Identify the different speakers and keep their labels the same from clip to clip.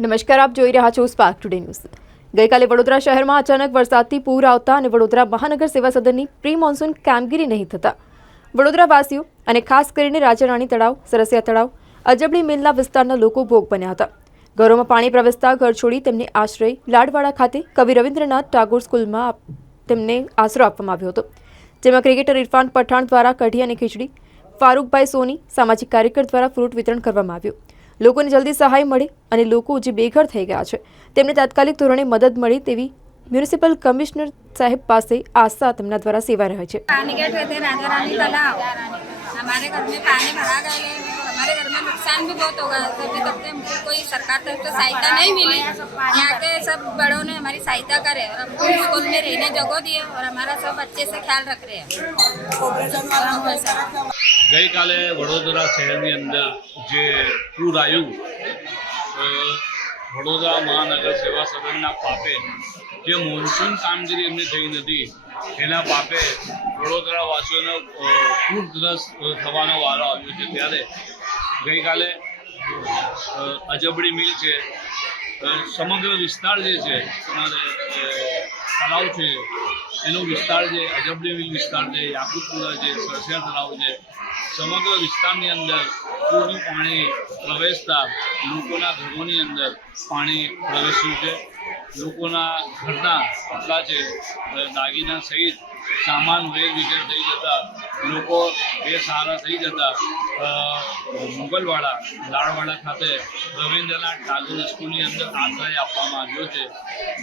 Speaker 1: નમસ્કાર, આપ જોઈ રહ્યા છો સ્પાર્ક ટુડે ન્યૂઝ ગઈકાલે વડોદરા શહેરમાં અચાનક વરસાદથી પૂર આવતા અને વડોદરા મહાનગર સેવા સદનની પ્રી મોન્સૂન કામગીરી નહીં થતા. વડોદરાવાસીઓ અને ખાસ કરીને રાજારાણી તળાવ, સરસિયા તળાવ, અજબડી મિલના વિસ્તારના લોકો ભોગ બન્યા હતા. ઘરોમાં પાણી પ્રવેશતા ઘર છોડી તેમને આશ્રય લાડવાડા ખાતે કવિ રવિન્દ્રનાથ ટાગોર સ્કૂલમાં તેમને આશરો આપવામાં આવ્યો હતો. જેમાં ક્રિકેટર ઇરફાન પઠાણ દ્વારા કઢી અને ખીચડી, ફારૂકભાઈ સોની સામાજિક કાર્યકર દ્વારા ફ્રૂટ વિતરણ કરવામાં આવ્યું. લોકોને જલ્દી સહાય મળે અને લોકો જે બેઘર થઈ ગયા છે તેમને તાત્કાલિક ધોરણે મદદ મળે તેવી મ્યુનિસિપલ કમિશનર સાહેબ પાસે આશા તેમના દ્વારા સેવા રહે છે
Speaker 2: पानी गेट गए थे राजा रानी तालाब हमारे घर में पानी भरा गए हमारे घर में नुकसान भी बहुत हो गया तभी तब से हमको कोई सरकार तरफ से सहायता नहीं मिली यहाँ के सब बड़ों ने हमारी सहायता करे और हमको स्कूल में रहने जगह दिए और हमारा सब अच्छे से ख्याल रख रहे हैं हाँ, वैसा।
Speaker 3: ગઈકાલે વડોદરા શહેરની અંદર જે પૂર આવ્યું અ, વડોદરા મહાનગર સેવા સદનના પાપે જે મોન્સૂન કામગીરી એમની થઈ નથી એના પાપે વડોદરાવાસીઓનો અ, પૂરગ્રસ્ત થવાનો વારો આવ્યો છે ત્યારે ગઈકાલે અ, અજબડી મિલ છે અ, સમગ્ર વિસ્તાર જે છે તમારે તળાવ છે, એનો વિસ્તાર છે અજબડી વિસ્તાર છે, યાકુતપુરા છે સરસિયા તળાવ છે, સમગ્ર વિસ્તારની અંદર પૂરનું પાણી પ્રવેશતા લોકોના ઘરોની અંદર પાણી પ્રવેશ્યું છે. લોકોના ઘરના કપડાં છે દાગીના સહિત સામાન વેર થઈ જતા લોકો બે સારા થઈ જતા મુગલવાડા લાડવાડા ખાતે રવિન્દ્રનાથ ટાગોર સ્કૂલની અંદર આશ્રય આપવામાં આવ્યો છે.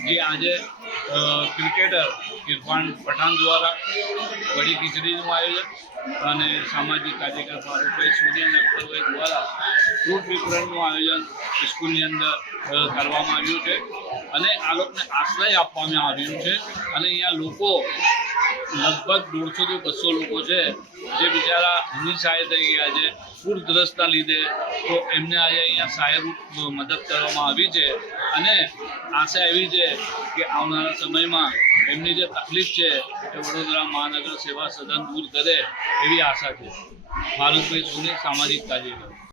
Speaker 3: જે આજે ક્રિકેટર ઇરફાન પઠાણ દ્વારા કઢી ખીચડીનું આયોજન અને સામાજિક કાર્યકર ફારૂકભાઈ સોની અને અકબરભાઈ દ્વારા ફ્રૂટ વિતરણનું આયોજન સ્કૂલની અંદર કરવામાં આવ્યું છે. અને આ લોકોને આશ્રય આપવામાં આવ્યું છે. અને અહીંયા લોકો લગભગ દોઢસોથી બસો લોકો છે જે બિચારા નિસહાય થઈ ગયા છે, પૂરગ્રસ્તના લીધે. તો એમને આજે અહીંયા સહાયરૂપ મદદ કરવામાં આવી છે. અને આશા એવી છે કે આવનારા સમયમાં એમની જે તકલીફ છે એ વડોદરા મહાનગર સેવા સદન દૂર કરે એવી આશા છે. ભારતભાઈ સોની સામાજિક કાર્યકર.